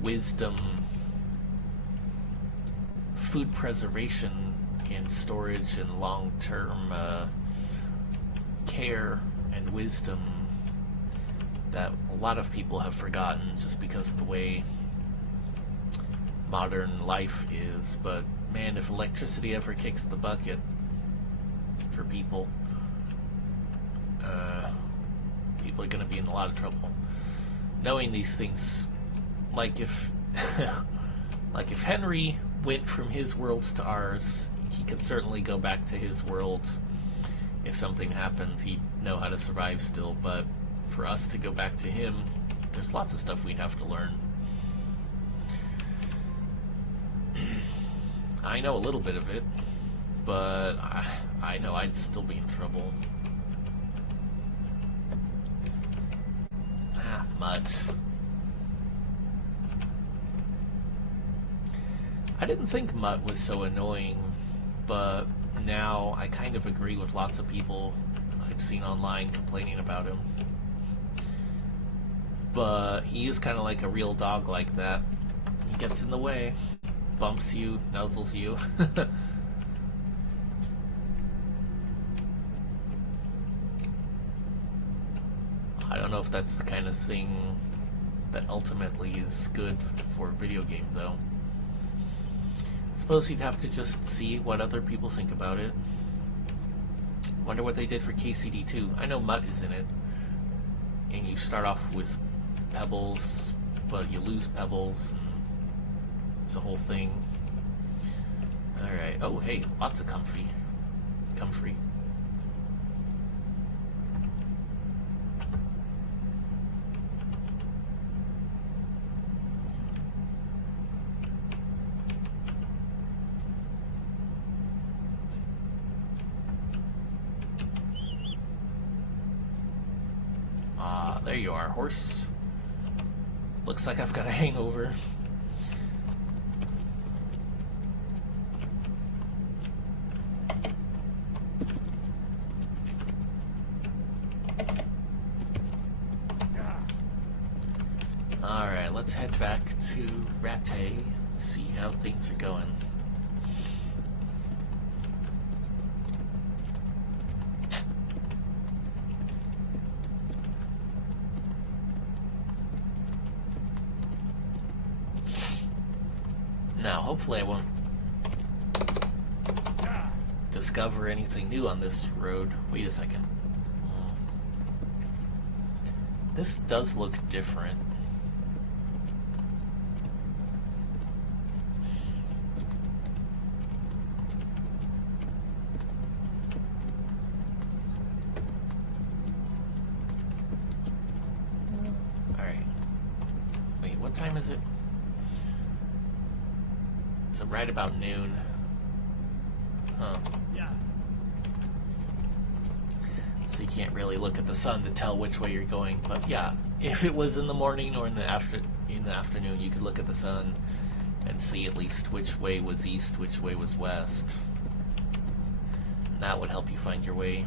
wisdom, food preservation and storage, and long-term care and wisdom that a lot of people have forgotten just because of the way modern life is. But man, if electricity ever kicks the bucket for people, people are going to be in a lot of trouble. Knowing these things, like if like if Henry went from his world to ours, he could certainly go back to his world. If something happened, he'd know how to survive still, but for us to go back to him, there's lots of stuff we'd have to learn. I know a little bit of it, but I know I'd still be in trouble. Mutt. I didn't think Mutt was so annoying, but now I kind of agree with lots of people I've seen online complaining about him. But he is kind of like a real dog like that. He gets in the way, bumps you, nuzzles you. I don't know if that's the kind of thing that ultimately is good for a video game, though. Suppose you'd have to just see what other people think about it. Wonder what they did for KCD2. I know Mutt is in it, and you start off with pebbles, but you lose pebbles, and it's a whole thing. Alright, oh hey, lots of comfy. Comfrey. There you are, horse. Looks like I've got a hangover. Alright, let's head back to Rattay, see how things are going. Now, hopefully I won't discover anything new on this road. Wait a second. This does look different. Alright. Wait, what time is it? So right about noon. Huh. Yeah. So you can't really look at the sun to tell which way you're going. But yeah, if it was in the morning or in the afternoon, you could look at the sun and see at least which way was east, which way was west. And that would help you find your way.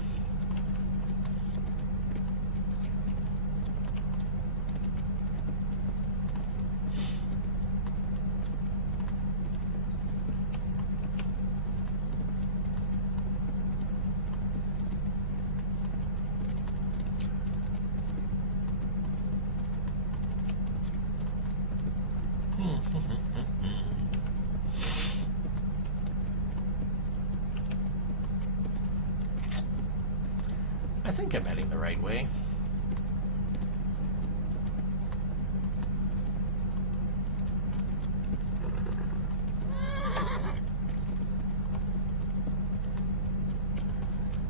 I think I'm heading the right way.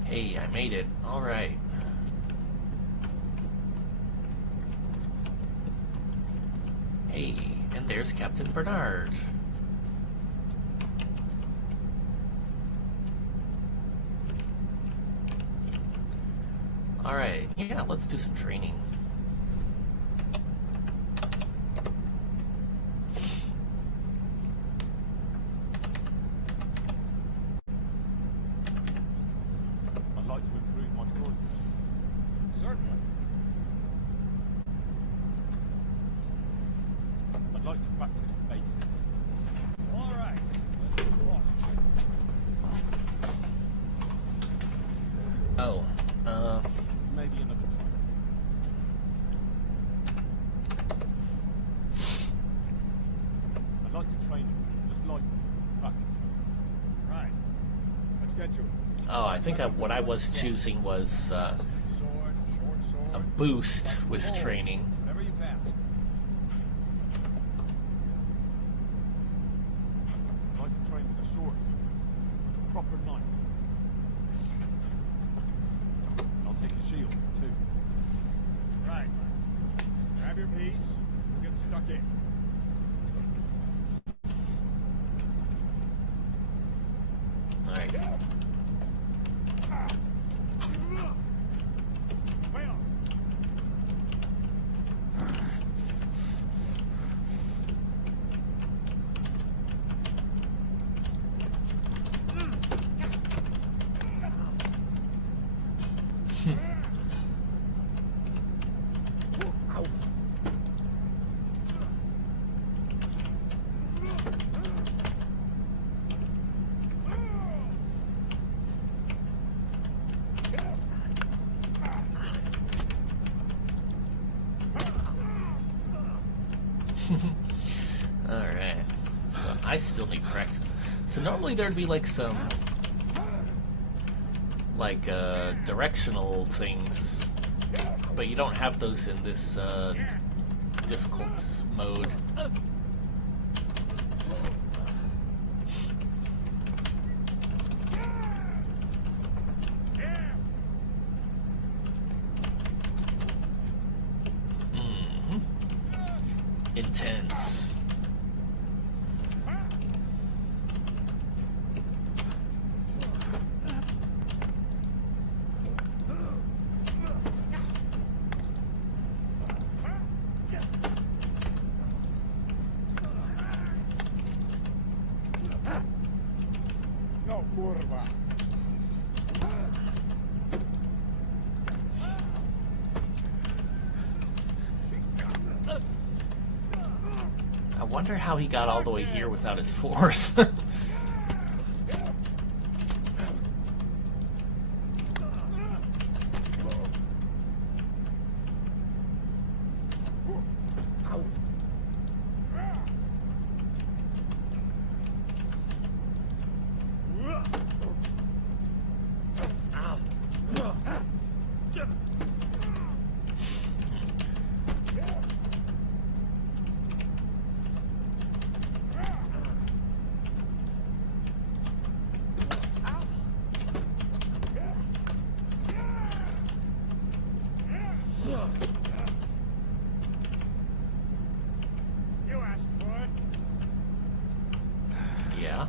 Hey, I made it. All right. Hey, and there's Captain Bernard. Alright, yeah, let's do some training. I'd like to improve my swordmanship. Certainly. I'd like to practice the basics. All right. Let's do cross. Oh, Maybe another time. I'd like to train him, just like practice. Right. Let's get to it. oh, I think what I was choosing was Sword, short sword. a boost with training. Whatever you fancy. I'd like shorts. Like a proper knight. And I'll take a shield, too. Right. Grab your piece. We'll get stuck in. Alright. Way on. Alright. So I still need practice. So normally there'd be like some like directional things, but you don't have those in this difficult mode. Intense. No, curva. I wonder how he got all the way here without his force. You asked for it. Yeah.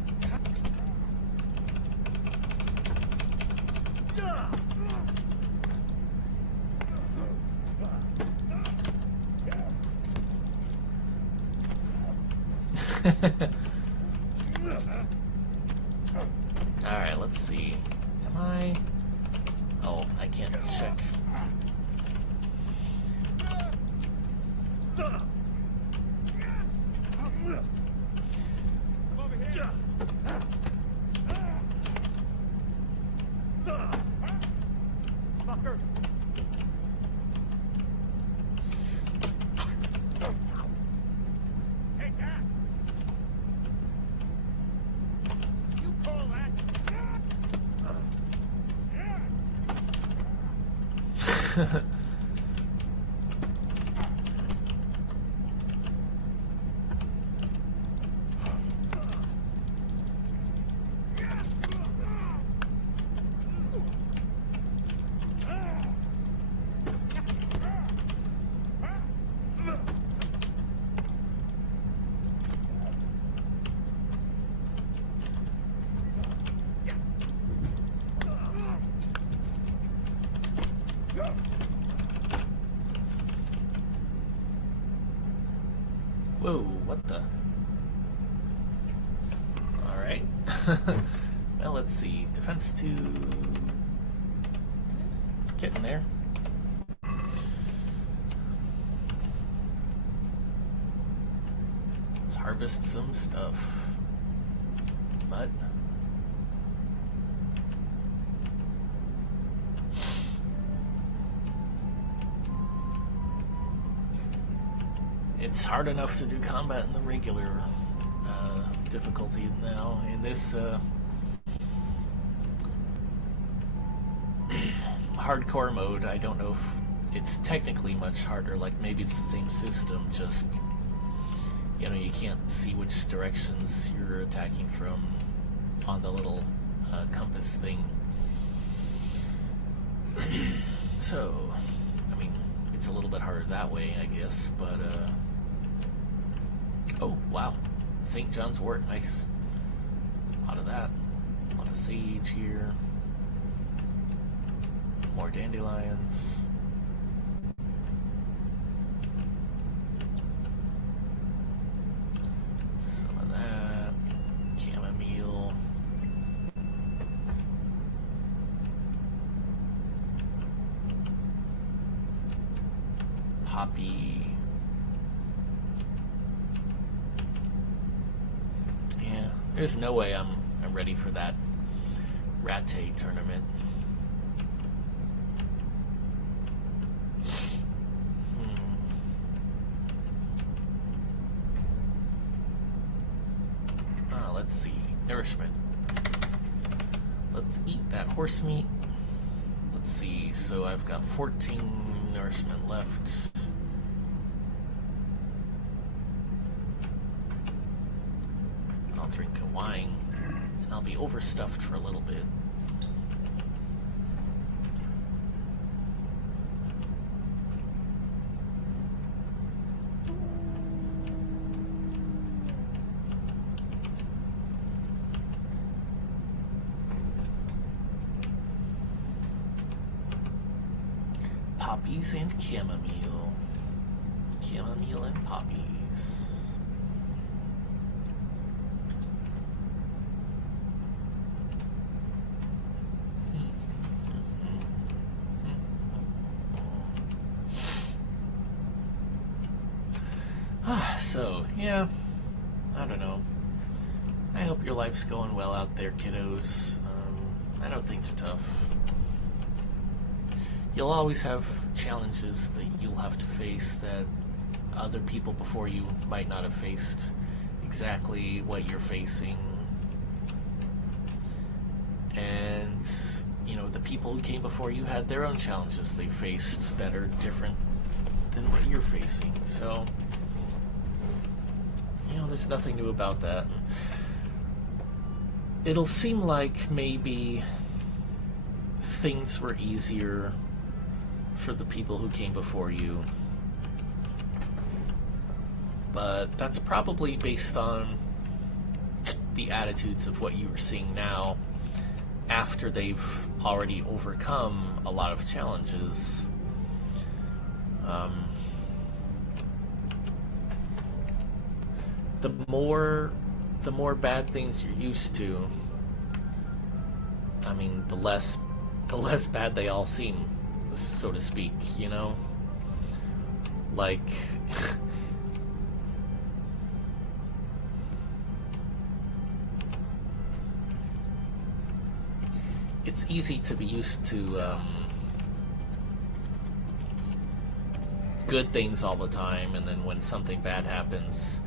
Alright, let's see. Am I... Oh, I can't check. Come over here. Fucker. Take that. You call that? Whoa, what the? Alright. Well, let's see. Defense 2. Getting there. Let's harvest some stuff. Mud. It's hard enough to do combat in the regular difficulty now. In this hardcore mode, I don't know if it's technically much harder. Like maybe it's the same system, just you know, you can't see which directions you're attacking from. on the little compass thing. So, I mean, it's a little bit harder that way, I guess, but, oh, wow. St. John's wort, nice. A lot of that. A lot of sage here. More dandelions. Some of that. Chamomile. Poppy. Yeah, there's no way I'm ready for that Rattay tournament. Let's see. Nourishment. Let's eat that horse meat. Let's see. So I've got 14 nourishment left. I'll drink a wine, and I'll be overstuffed for a little bit. Poppies and chamomile. Chamomile and poppies. So, yeah, I don't know. I hope your life's going well out there, kiddos. I know things are tough. You'll always have challenges that you'll have to face that other people before you might not have faced exactly what you're facing. And, you know, the people who came before you had their own challenges they faced that are different than what you're facing. So, you know, there's nothing new about that. It'll seem like maybe things were easier for the people who came before you, but that's probably based on the attitudes of what you are seeing now after they've already overcome a lot of challenges. The more bad things you're used to, I mean, the less bad they all seem, so to speak, you know? Like, it's easy to be used to good things all the time, and then when something bad happens,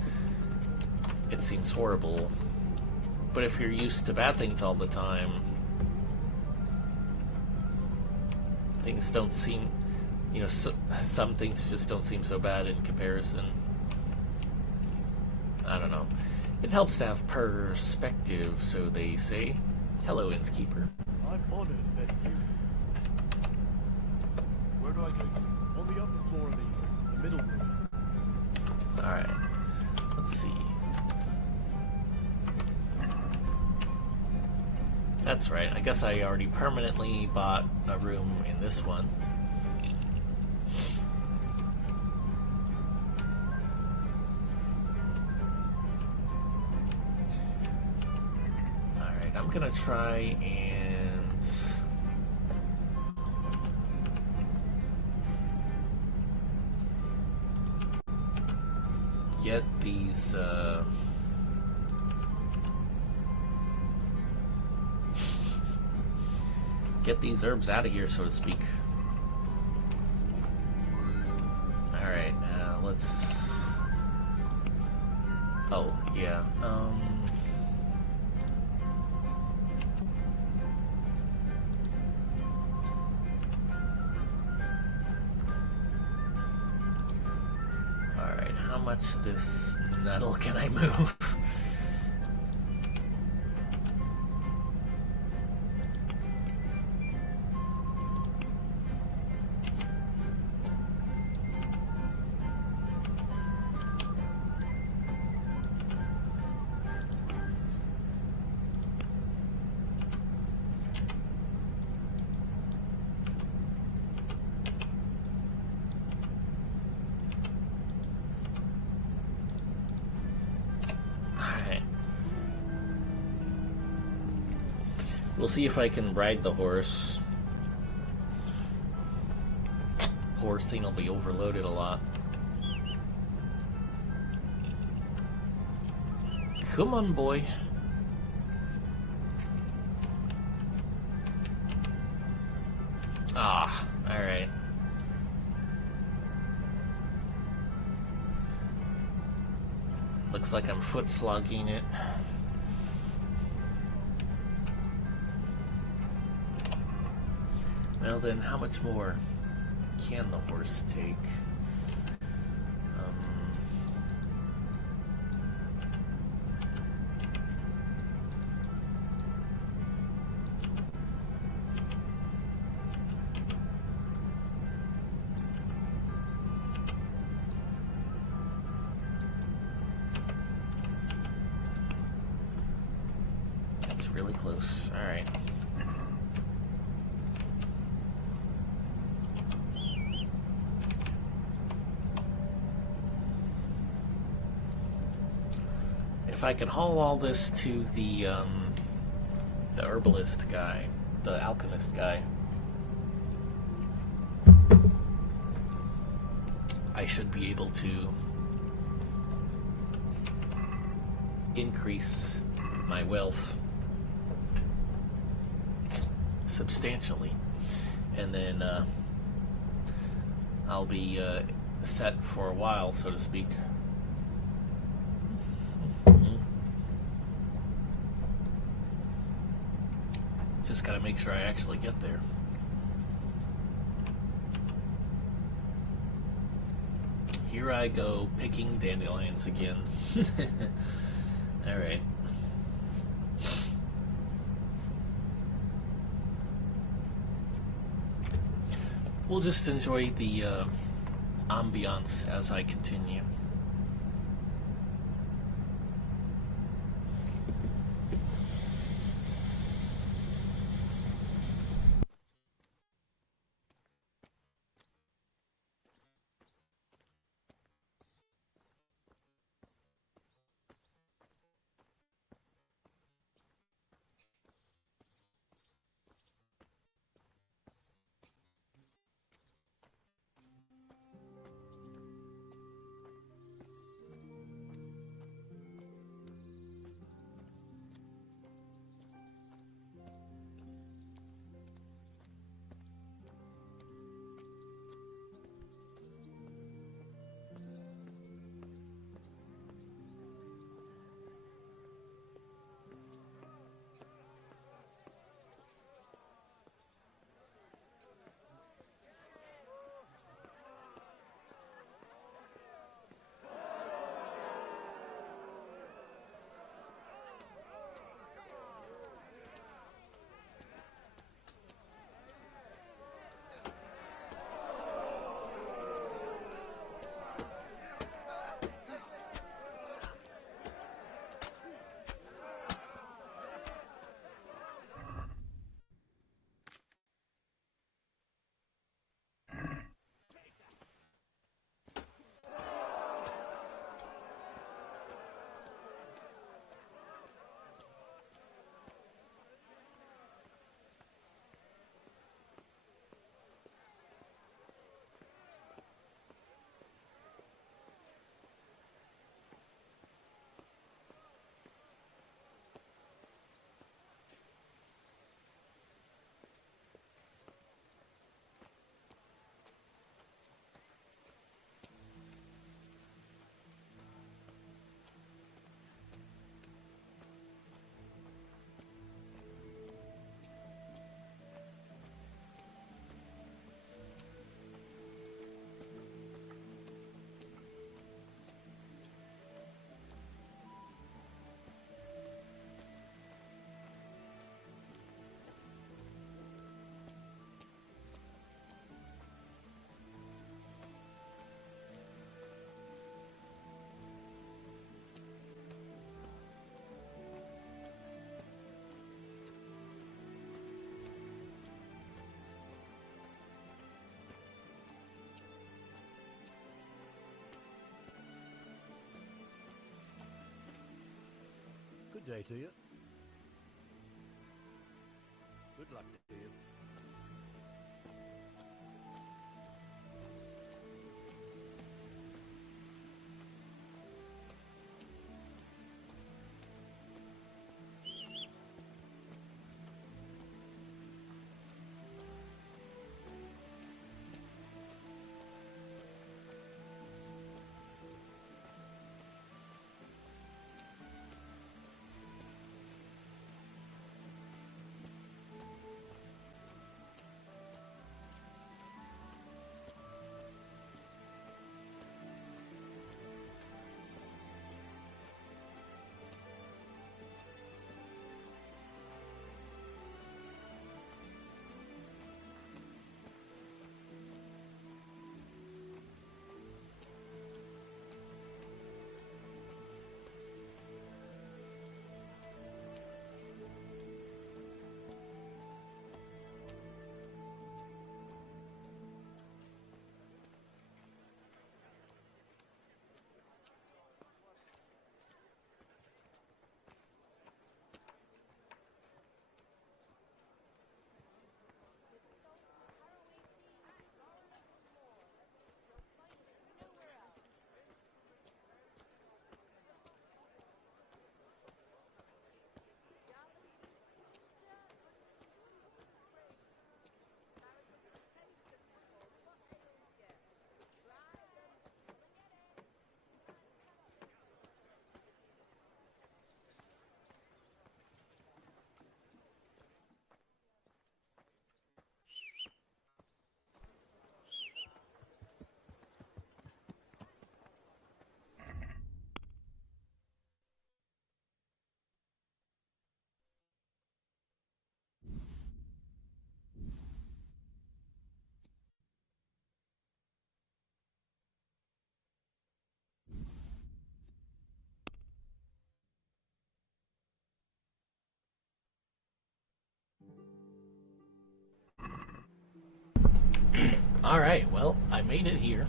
it seems horrible. But if you're used to bad things all the time, things don't seem, you know, some things just don't seem so bad in comparison. I don't know. It helps to have perspective, so they say. Hello, innkeeper. I'm honored that you... Where do I go to? On the upper floor of the middle room. Alright. Let's see. That's right. I guess I already permanently bought a room in this one. Alright, I'm gonna try and get these get these herbs out of here, so to speak. Alright, let's... Oh, yeah, Alright, how much of this nettle can I move? We'll see if I can ride the horse. Poor thing will be overloaded a lot. Come on, boy. Ah, alright. Looks like I'm foot slogging it. Well then, how much more can the horse take? It's really close. All right. If I can haul all this to the herbalist guy, the alchemist guy, I should be able to increase my wealth substantially, and then I'll be set for a while, so to speak. Just gotta make sure I actually get there. Here I go, picking dandelions again. Alright. We'll just enjoy the ambiance as I continue. Good day to you. Good luck to you. Alright, well, I made it here.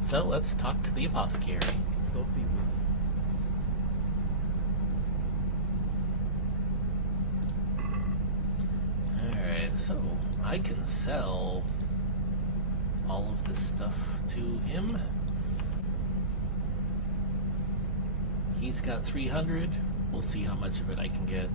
So let's talk to the apothecary. God be with you. Alright, so I can sell all of this stuff to him. He's got 300. We'll see how much of it I can get.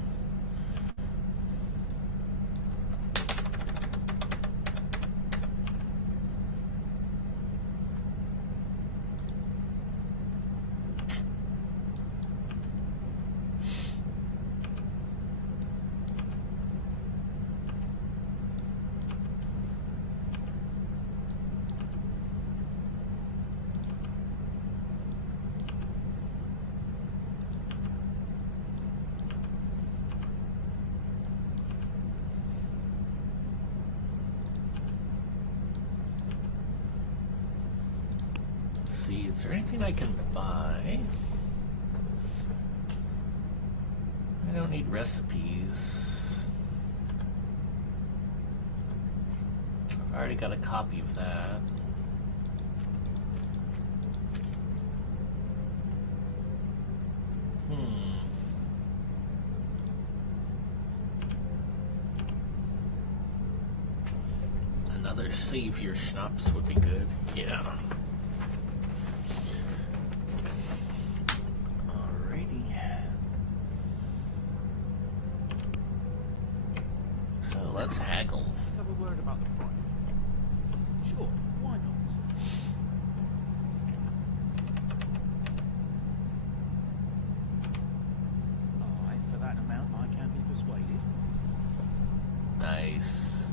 See, is there anything I can buy? I don't need recipes. I've already got a copy of that. Another savior schnapps would be good. Yeah. Let's haggle. Let's have a word about the price. Sure, why not? Aye, for that amount I can be persuaded. Nice.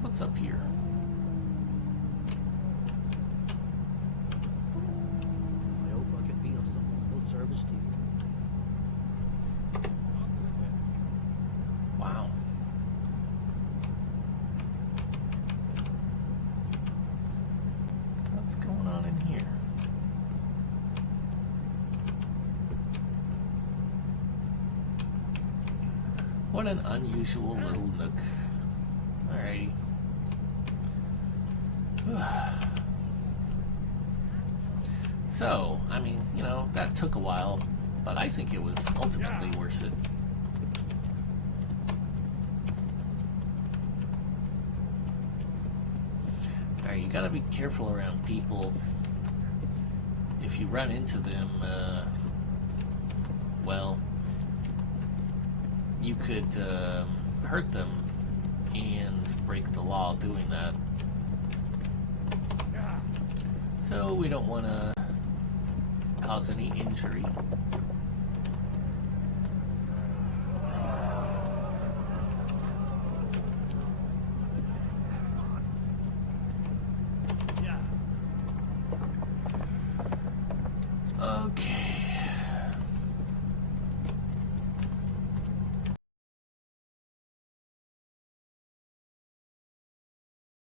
What's up here? Service to you. Wow. What's going on in here? What an unusual little nook. Alrighty. So, I mean, you know, that took a while, but I think it was ultimately worth it. Alright, you gotta be careful around people. If you run into them, well, you could hurt them and break the law doing that. So we don't want to cause any injury.